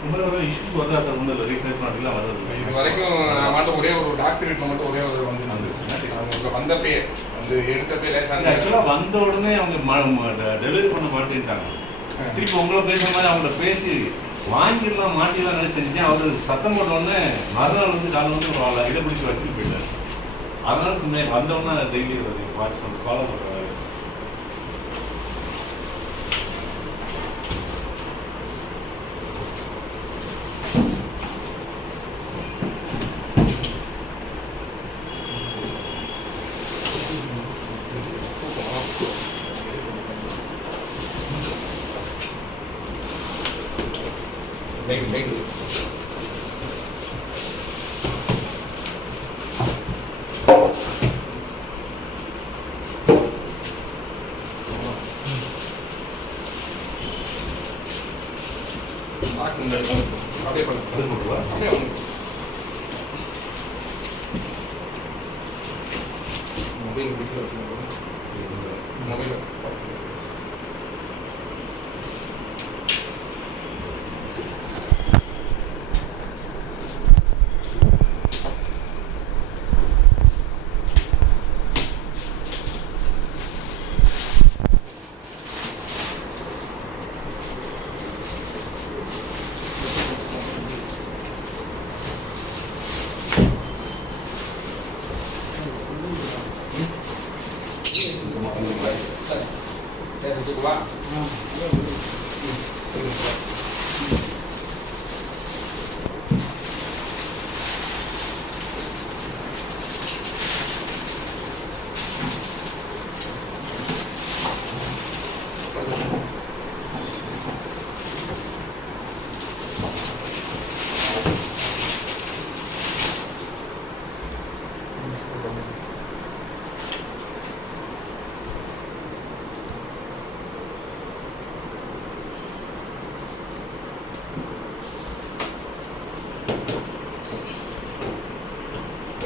Issue வருதா sir? ஒன்றும் இல்லை, ரீப்ளேஸ் மாட்டிக்கலாம் வருது. இது வரைக்கும் நான் மட்டும் ஒரே ஒரு டாக்டர் வீட்டில் மட்டும் ஒரே ஒரு வந்து அவங்க வந்தப்பே வந்து எடுத்தப்பே லேசாக ஆக்சுவலாக வந்த உடனே அவங்க டெலிவரி பண்ண மாட்டேன்ட்டாங்க. திருப்பி உங்களை பேசுகிற மாதிரி அவங்கள பேசி வாங்கிடலாம் மாட்டிடலாம் நினைச்சு செஞ்சேன். அவர் சத்தம் போட்டோடனே மறுநாள் வந்து காலம் வந்து ஒரு இதை பிடிச்சி வச்சுட்டு போயிட்டார். அதனால சொன்னேன் வந்தோடனே டெய்லி வாட்ச் பண்ணி ஃபாலோ பண்ணுறாங்க. Thank you. Mobile.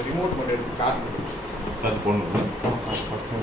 ரிமோட் மட்டும் எடுத்து சார்ஜ் பண்ணி சார் போடணும். ஃபஸ்ட்டு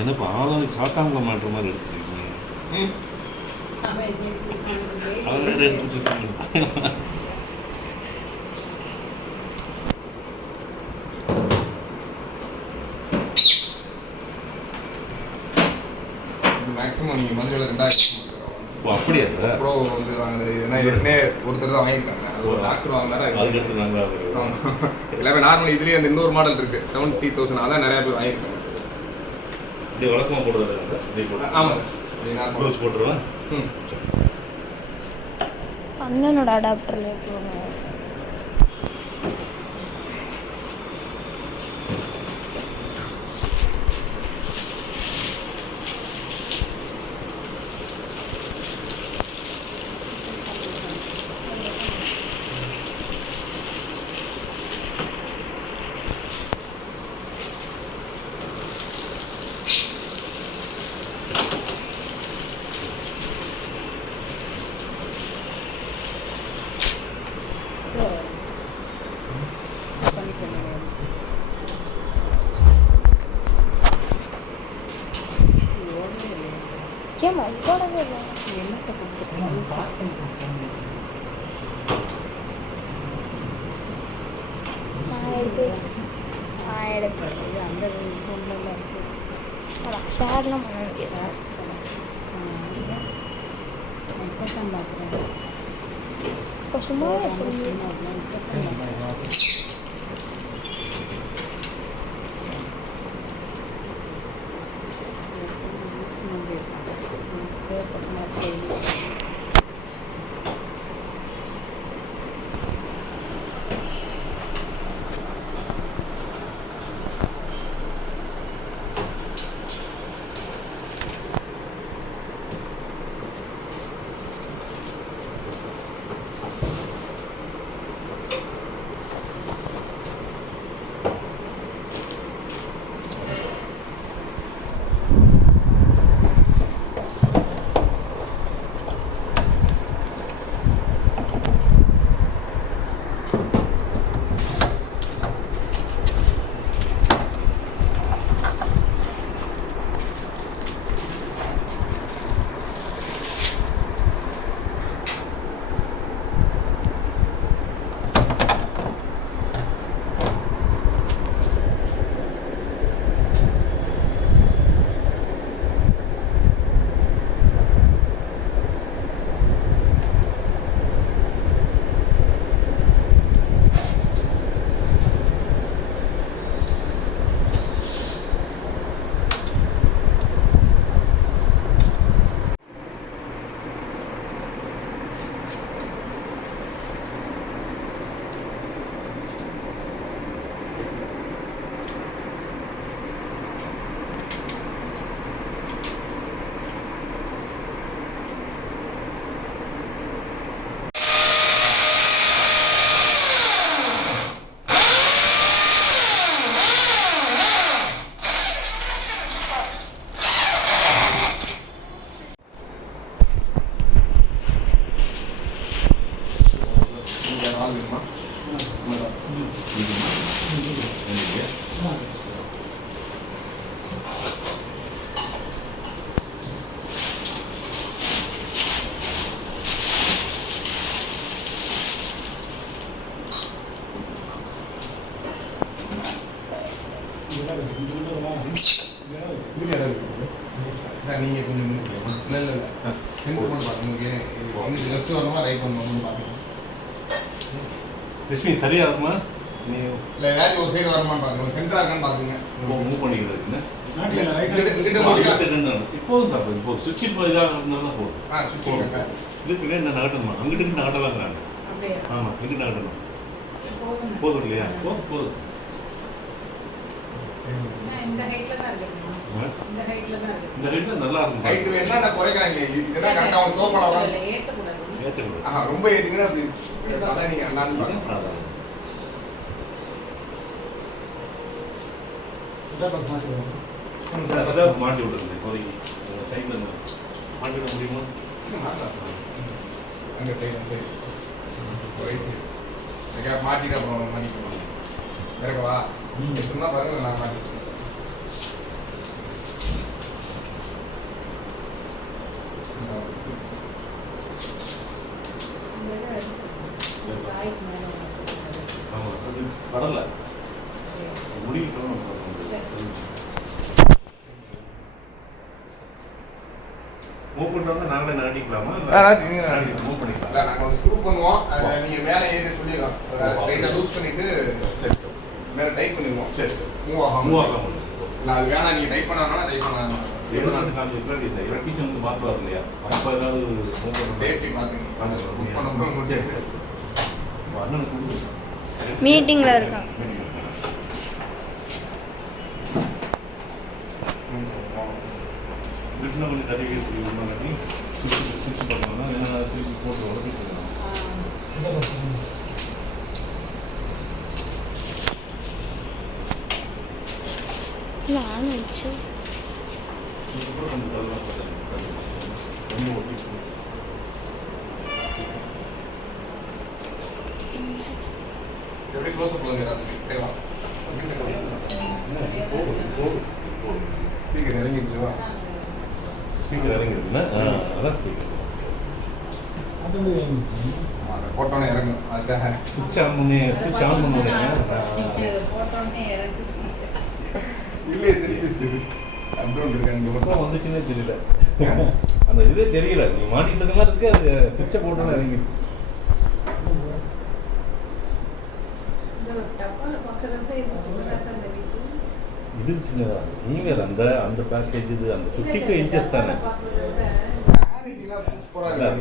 என்னப்பா ஆளாளி சாத்தாங்க மாட்டுற மாதிரி எடுத்துருக்கீங்க. அவங்களே எடுத்துட்டு மேக்ஸிமம் நீங்கள் மதுரையில் 2000. ஓ அப்படியா? ப்ரோ வந்து வாங்கினது ஏன்னா ஏற்கனவே ஒருத்தர் தான் வாங்கியிருக்காங்க. அது ஒரு டாக்டர் வாங்கினாரு. அதுக்கு எடுத்துருக்காங்க. எல்லாமே நார்மல். இதுலேயே அந்த இன்னொரு மாடல் இருக்குது 70,000. அதான் நிறையா பேர் வாங்கியிருக்காங்க. இது வழக்கமாக போடுறது. ஆமாம் நார்மல் போட்டுருவேன். அண்ணனோட அடாப்டர்ல போங்க. ஷேர்லாம் பண்ண முடியாது. இப்போ சும்மாவே இப்போ வந்து லெஃப்ட் வரணுமா ரைட் பண்ணணும்னு பார்த்துக்கோங்க. லட்சுமி சரியா இருக்குமா? நீ இல்லை ஏதாச்சும் ஒரு சைடு வரணுமான்னு பார்த்துக்கோங்க. சென்டராக இருக்கான்னு பார்த்துங்க. மூவ் பண்ணிக்கிறதுக்கு இங்கிட்ட இப்போது சார் இப்போ சுவிட்ச் இப்போ இதாக இருந்தாலும் போதும். சுவிட்ச் போடுங்க. இதுக்கு என்ன நகட்டணுமா? அங்கிட்டு நகட்டலாங்கிறாங்க. ஆமாம், இங்கிட்டு நகட்டணும். போதும் இல்லையா? போதும். இந்த ஹைட்ல தான் இருக்குமா? இந்த ஹைட்ல தான் இருக்கு. இந்த ரேட் தான் நல்லா இருக்கும். ஹைட் என்னென்ன குறைக்கிறாங்க? இதெல்லாம் கரெக்டாக அவங்க சோஃபால வராங்க. ஏத்தக்கூடாது. ஏற்றக்கூடாது. ரொம்ப ஏற்றிங்கன்னா அது தலை நீங்கள் என்னன்னு சாதாரணம். சதாஸ் மாட்டி விடுறது இப்போதைக்கு சைடில் மாட்டி விட முடியுமா? அங்கே சைடு ரைட் சைடு கேப் மாட்டிட்டு அப்புறம் பண்ணிக்கணும். இறக்கவா எப்படின்னா பாருங்க நான் மாட்டிக்கிறேன். ஆமாம், அது வரலை முடிவிட்டோம். மூவ் பண்ணுறோம்னா நாங்களே நாட்டிக்கலாமா? மூவ் பண்ணிக்கலாம். இல்லை நாங்கள் ஒரு ஸ்க்ரூ பண்ணுவோம். நீங்கள் மேலே ஏறி சொல்லிடுறோம். லைட்டாக லூஸ் பண்ணிவிட்டு சரி சார். மேலே டைப் பண்ணிடுவோம். சரி சார். மூவ் ஆகும். மூவ் ஆகலாம். இல்லை அது வேணாம். நீங்கள் டைப் பண்ணாலும் டைப் பண்ணலாம். எலக்ட்ரிஷியன் வந்து மாற்றுவார் இல்லையா? அப்போ ஏதாவது சேஃப்டி பார்த்துங்க. புக் பண்ணும்போது சரி சரி சரி. அண்ணனுக்கு மீட்டிங்கில் இருக்கான். வீட்டில் கொஞ்சம் தடவை சொல்லி விடணும். சுவிட்ச் பண்ணணும்னா ஏன்னா திருப்பி போட்டு உடம்பு நானும் வச்சு கொஞ்சம் தள்ளலாம். ரொம்ப ஒட்டி எப்படி க்ளோஸ் அப் பண்ணுங்க. ஸ்பீக்கர் இறங்கிடுச்சுவா? ஸ்பீக்கர் இறங்கிருக்குன்னா அதான் ஸ்பீக்கர். போட்டோன்னே இறங்கும். அதுதான் சுவிட்ச் ஆன் பண்ணி போட்டோன்னே இறங்கி இல்லையே தெரியுது. அப்டவுன் இருக்காங்க. மொத்தம் வந்துச்சுன்னே தெரியல. அந்த இதே தெரியல. நீ மாட்டிட்டு இருக்க மாதிரி இருக்கு. அது சுவிட்சை போட்டோன்னு இறங்கிடுச்சு. டப்பால பக்கத்துல இது சின்னதா நீங்க அந்த பேக்கேஜ் இது அந்த 55 inches தானே.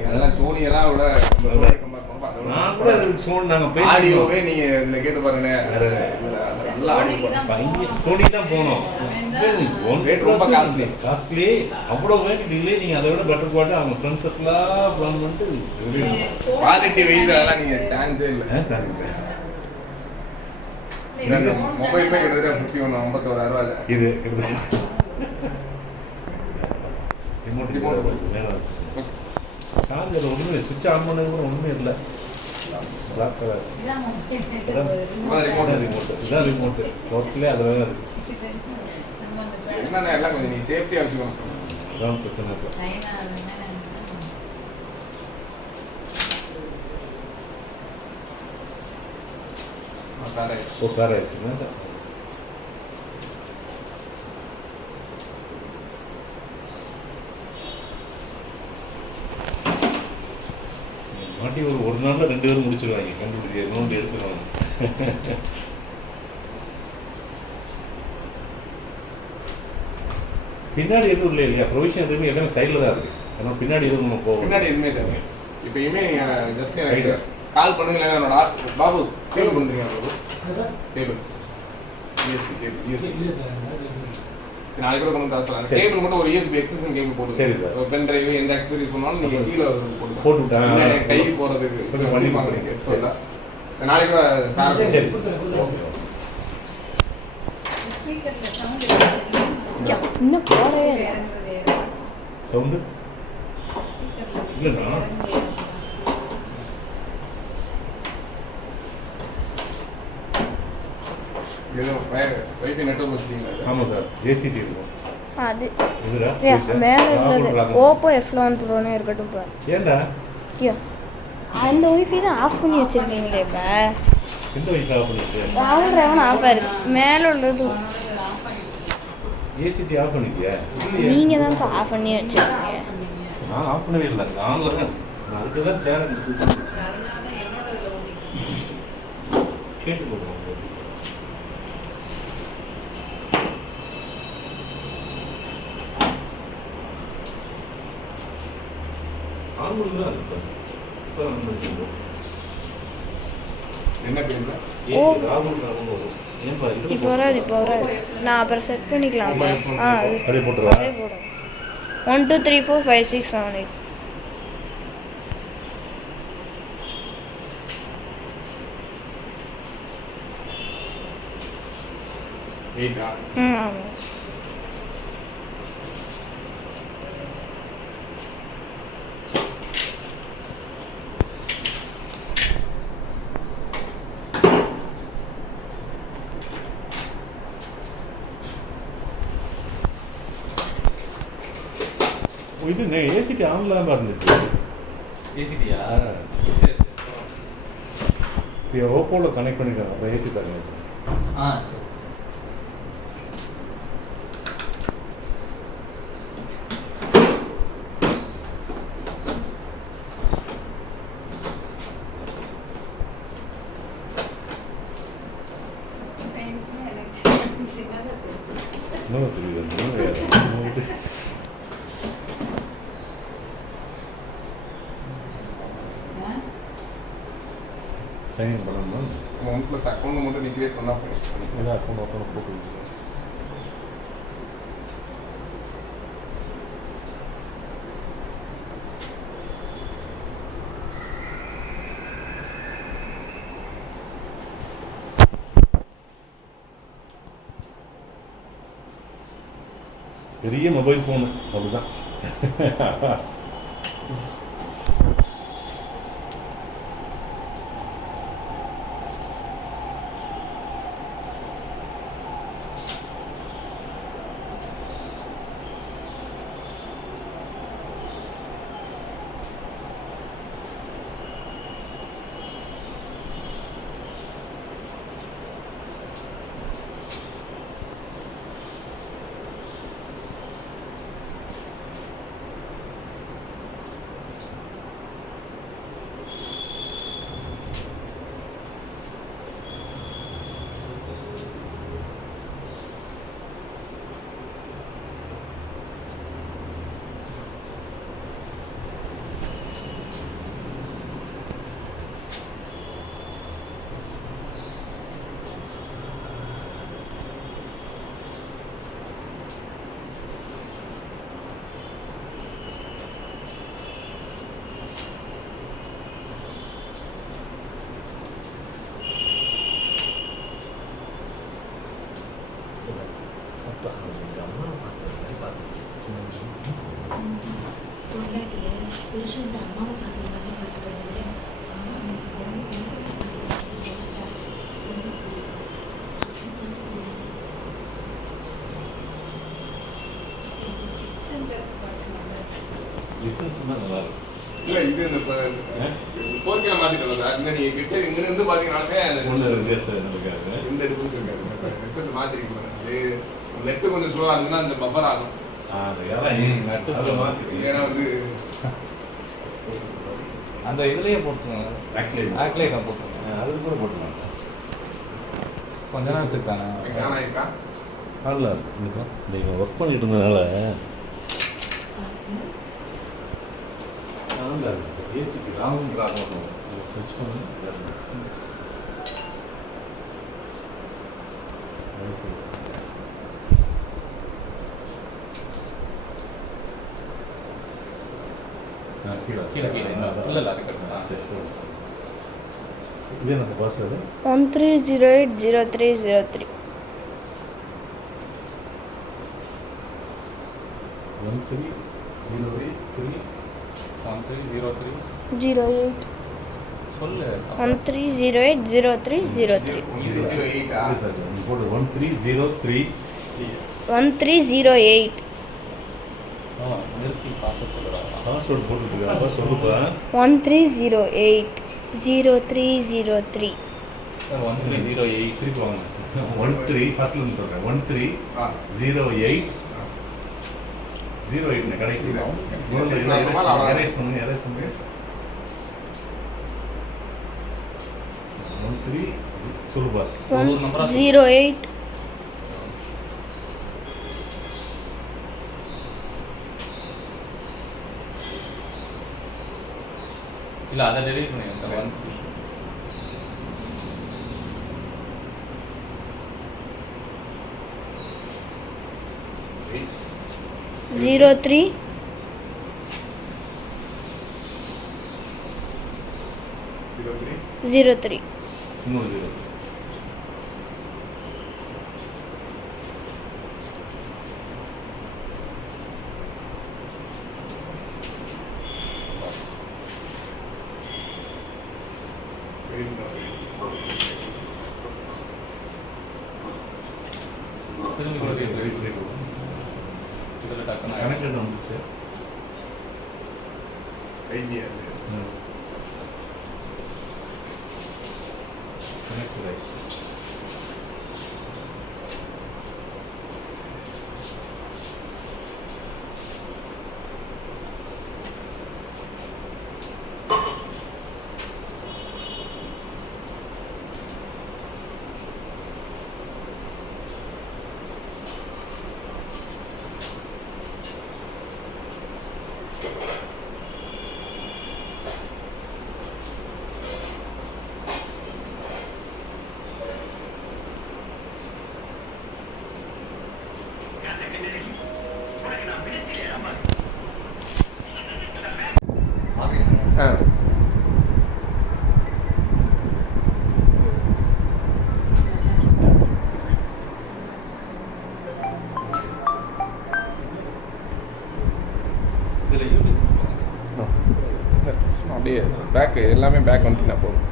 அதெல்லாம் சோனி எல்லாம் விட நான் கூட சோனி நாங்க பேசி ஆடியோவே நீங்க இதுல கேட்டு பாருங்க. நல்லா ஆடியோ சோனி தான் போனோம். ரேட் ரொம்ப காஸ்ட்லி. அவ்வளோ வேண்டியது இல்லை. நீங்க அதை விட பெட்டர் குவாலிட்டி அவங்க ஃப்ரெண்ட்ஸ் எல்லாம் பிளான் பண்ணிட்டு குவாலிட்டி வைஸ் அதெல்லாம் நீங்க சான்ஸே இல்லை. மொபைல் பே கிட்டத்தட்ட 51,000 இது ரிமோட் சார்ஜர் ஒன்றுமே சுவிட்ச் ஆன் பண்ணது கூட ஒன்றுமே இல்லை. பிளாக் கலர் இதான் ரிமோட்டு டோட்டலே அதில் தான் இருக்குது. என்னென்ன எல்லாம் கொஞ்சம் நீ சேஃப்டியாக வச்சுக்கணும். அதான் பிரச்சனை இல்லை. கார் ஆயிடுச்சுன்னா மாட்டி ஒரு நாளில் 2 பேரும் முடிச்சிருவாங்க. கண்டுபிடிக்க நோண்டி எடுத்துருவாங்க. பின்னாடி எதுவும் இல்லை இல்லையா? ப்ரொவிஷன் எதுவுமே எல்லாமே சைடில் தான் இருக்குது. ஏன்னா பின்னாடி எதுவும் நம்ம போகும். பின்னாடி எதுவுமே இல்லை. இப்போயுமே ஜஸ்ட் எனக்கு கால் பண்ணுங்களேன். என்னோட பாபு கேபிள் பண்ணுறீங்க. கேபிள் நாளைக்கு கூட கொண்டு தர கேபிள் மட்டும் ஒரு USB எக்ஸ்டென்ஷன் கேபிள் போட்டு. சரி சார். பென் டிரைவ் எந்த ஆக்சசரிஸ் பண்ணாலும் நீங்கள் கீழே போட்டு விட்டேன். கை போகிறதுக்கு பண்ணிப்பாங்க நீங்கள். சொல்ல நாளைக்கு கூட சார். சரி இன்னும் போறே சவுண்டு இல்லைண்ணா. ஏதோ வைஃபை நெட்வொர்க் வச்சுட்டீங்களா? ஆமாம் சார். ஏசிடி இருக்கும். அது இதுடா மேலே உள்ளது ஓப்போ F11 ப்ரோனே இருக்கட்டும் பா. ஏண்டா ஐயோ அந்த ஒய்ஃபை தான் ஆஃப் பண்ணி வச்சிருக்கீங்களே இப்போ. எந்த ஒய்ஃபை ஆஃப் பண்ணிட்டு? ராகுல் ரேவன் ஆஃப் ஆயிருக்கு. மேலே உள்ளது ஏசிடி ஆஃப் பண்ணிட்டியா? நீங்கள் தான் இப்போ ஆஃப் பண்ணி வச்சிருக்கீங்க. நான் ஆஃப் பண்ணவே இல்லை. ஆன்ல தான் அதுக்கு தான் சேர் எடுத்து அதனால தான் என்னோட இதில் ஓடிட்டு கேட்டு போடுவோம். ஆம்பூர் தான் இருக்கு இப்போ வந்து என்ன பேர் சார்? ஓ. ராகுல் வரும். ஏன்பா இப்போ வராது இப்போ வராது. நான் அப்புறம் செட் பண்ணிக்கலாம். ஆ அதே போட்டுருவா. அதே போடும். 1 2 3 4 5 6 7 8. எயிட்டா? ஆமாம். இது ஏசிடி ஆன்லாம் இருந்துச்சு. ஏசிடியா? ஆ. சரி சரி. இப்போ ஓப்போவில் கனெக்ட் பண்ணிக்கலாம். அப்போ ஏசி தரேன். ஆ எனக்கு சின்னதாக தெரியும். இன்னும் தெரியுது. இன்னும் சைன் பண்ணணும். ஒன் ப்ளஸ் அக்கௌண்ட் மட்டும் நீ கிரியேட் பண்ணா போதும். ஏதாவது அக்கௌண்ட் அக்கௌண்ட் போட்டு பெரிய மொபைல் ஃபோனு அப்படிதான். புருஷன் அம்மாவை பார்க்குற மாதிரி பார்க்குறாங்க. லிசன்ஸ் தான் நல்லா இருக்கும். இல்ல இது இந்த போர்க்கில மாத்திட்டோம் சார். இன்னும் நீங்க கிட்ட இங்க இருந்து பாத்தீங்கன்னாலே ஒன்று வித்தியாசம் நமக்காக. இந்த டிஃபரன்ஸ் இருக்காது. ரிசல்ட் மாத்திருக்கீங்க. அது நெட் கொஞ்சம் ஸ்லோவா இருந்ததுன்னா அந்த பஃபர் ஆகும். நட்டு அதை மாற்றி ஏன்னா வந்து அந்த இதுலயே போட்டுருங்க. ஆக்லேட் போட்டுருங்க. அது கூட போட்டுக்கலாம். கொஞ்ச நேரத்துக்கு தானே. ஞானா இருக்கா? நல்லா இருக்கும். இந்த ஒர்க் பண்ணிட்டு இருந்ததுனால நல்லா இருக்கு. ஏசிக்கு ராகும் ராகம் சர்ச் பண்ணி கீழே இல்லை அது கட்டுங்க. சரி. இது எனக்கு பாஸ்வேர்டு 13080303. 1303 1303 08 சொல்லு. 13080303. 1308 சார் நீ போட்டு 1303 1308 நிறுத்தி பாஸ்வேர்ட் சொல்லுறாங்க. பாஸ்வேர்டு போட்டுருக்கா? அதான் சொல்லுப்பா. 13080303. 1308 திருப்பி வாங்க. 13 ஃபர்ஸ்ட்ல இருந்து சொல்றேன். 1308 08 கடைசி. Zero. எரேஸ் பண்ணுங்க. 3 சொல்லு பாரு. ஒரு number ஆ 108 இல்ல அதை டெலீட் பண்ணிடுங்க. 1 03 03 இன்னொரு 0. திரும்பி கூட இதில் டக்குன்னு கணக்கு என்ன வந்துச்சு? ஐடியா கணக்கு ரைஸ். ஆ இதில் யூடியூப் சும்மா அப்படியே பேக் எல்லாமே பேக் வந்துட்டுனா போதும்.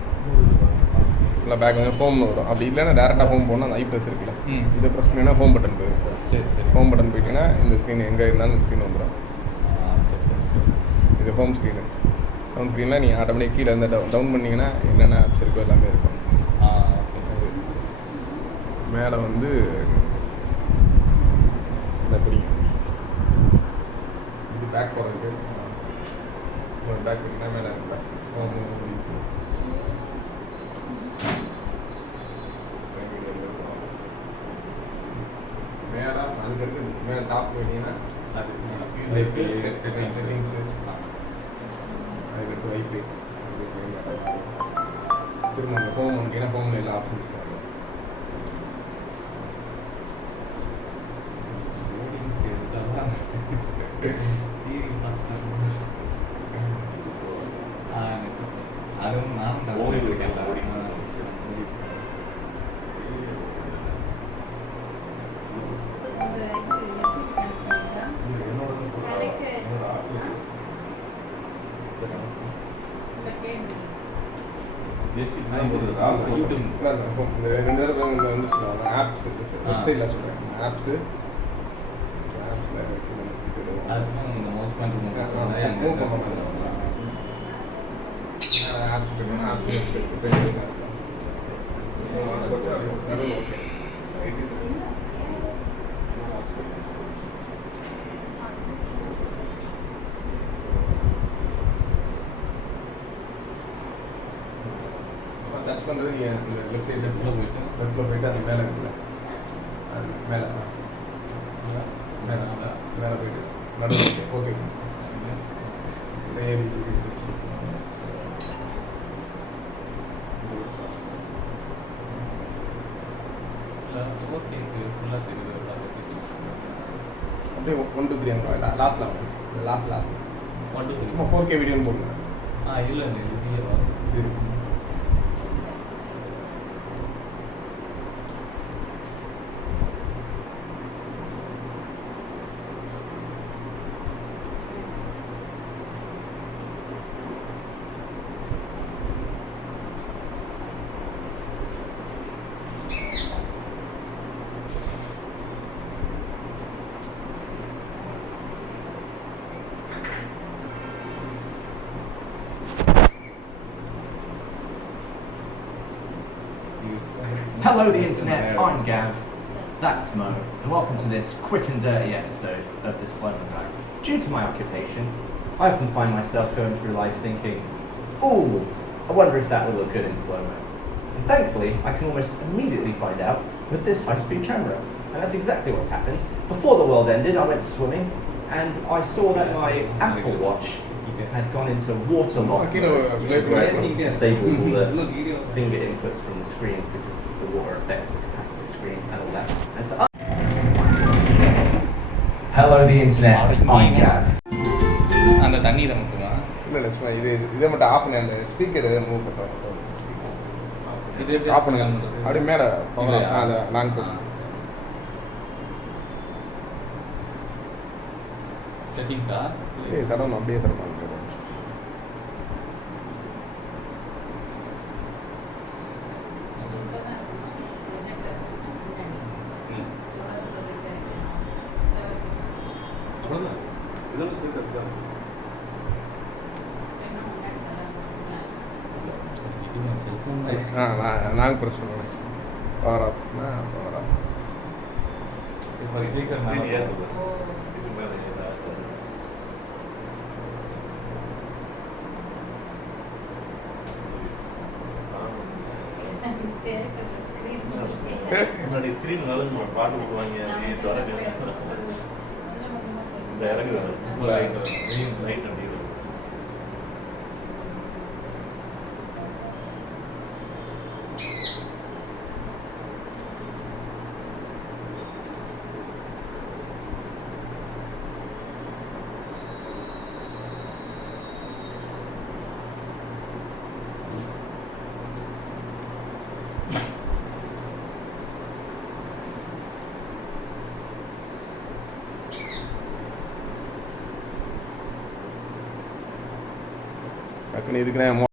ஃபுல்லாக பேக் வந்து ஹோம்னு வரும். அப்படி இல்லைன்னா டேரெக்டாக ஹோம் போனால் அந்த ஐ ப்ளஸ் இருக்குல்ல, இதை ப்ரெஸ் பண்ணிங்கன்னா ஹோம் பட்டன் போயிடும். சரி சரி. ஹோம் பட்டன் போயிட்டீங்கன்னா இந்த ஸ்க்ரீன் எங்கே இருந்தாலும் இந்த ஸ்க்ரீன் வந்துடும். சரி சரி. இது ஹோம் ஸ்க்ரீனு. ஹோம் ஸ்க்ரீனில் நீங்கள் ஆட்டோமேட்டிக் கீழே இருந்து டவுன் பண்ணிங்கன்னா என்னென்ன ஆப்ஸ் இருக்கோ எல்லாமே இருக்கும். ஓகே. மேலே வந்து இந்த பிடிக்கும் இது பேக் போகிறதுக்கு பேக் பண்ணிங்கன்னா மேலே இருக்குல்ல ஹோம் மேலே அதுக்கடுத்து மேலே டாப் போயிட்டீங்கன்னா அது செட்டிங்ஸு அதுக்கடுத்து வைஃபை திரும்ப அந்த ஹோம் வந்துட்டீங்கன்னா ஹோமில் எல்லா ஆப்ஷன்ஸ் வரும். அதுவும் நான் ஓடிட்டு இருக்கேன். அந்த இது எஸ்சிபி கனெக்ட் பண்ணிட்டா இந்த கேபிள் யூடியூப் இந்த 2 தடவை வந்து சொல்லுவாங்க ஆப்ஸ் வெப்சைட்டில் சொல்கிறேன் ஆப்ஸு அதுக்கும் இந்த mouse point move apps search பண்ணுறது நீங்கள் இந்த லெஃப்ட் சைடு லெஃப்ட்டில் போயிட்டு அது மேலே இருக்குல்ல அது மேலே மேலே மேலே போயிட்டு நடுவில் ஓகே ஏபிசிடி சர்ச் ஓகே ஃபுல்லாக தெரியுது. அப்படியே 1 2 3 அங்கே லாஸ்ட்டில் வாங்க லாஸ்ட் 1 2 சும்மா 4K வீடியோன்னு போடுங்க. இல்லை இது இது இருக்கு. Hello the internet, I'm Gav, that's Mo, and welcome to this quick and dirty episode of the Slow-Mo Guys. Due to my occupation, I often find myself going through life thinking, ooh, I wonder if that would look good in slow-mo. And thankfully, I can almost immediately find out with this high-speed camera. And that's exactly what's happened. Before the world ended, I went swimming, and I saw that my Apple Watch had gone into waterlock mode, which is where it disables all the finger inputs from the screen because the water affects the capacitive screen and all that. And so, hello, the internet. I'm Gav. அந்த தண்ணீரை மட்டுமா இல்லை சும்மா இதை மட்டும் of பண்ணி அந்த speaker move பண்ணுறோம். இது எப்படி ஆஃப் பண்ணுங்க அப்படியே மேலே போகலாம். அதை லாங் ப்ரெஸ் செட்டிங்ஸா சடணும் அப்படியே சடணும். அவ்வளோதான் இதெல்லாம் சேர்த்து அதுதான் செல்ஃபோன் லாங் ப்ரெஸ் பண்ணுவேன். பவர் ஆஃப்னா பவர் ஆஃப். ஸ்பீக்கர் மேலே ஸ்பீக்கர் மேலே முன்னாடி ஸ்க்ரீன்னால நம்ம பாட்டு போடுவாங்க இந்த இறங்குது லைட் லைட் அப்படி டக்குன்னு இதுக்குனே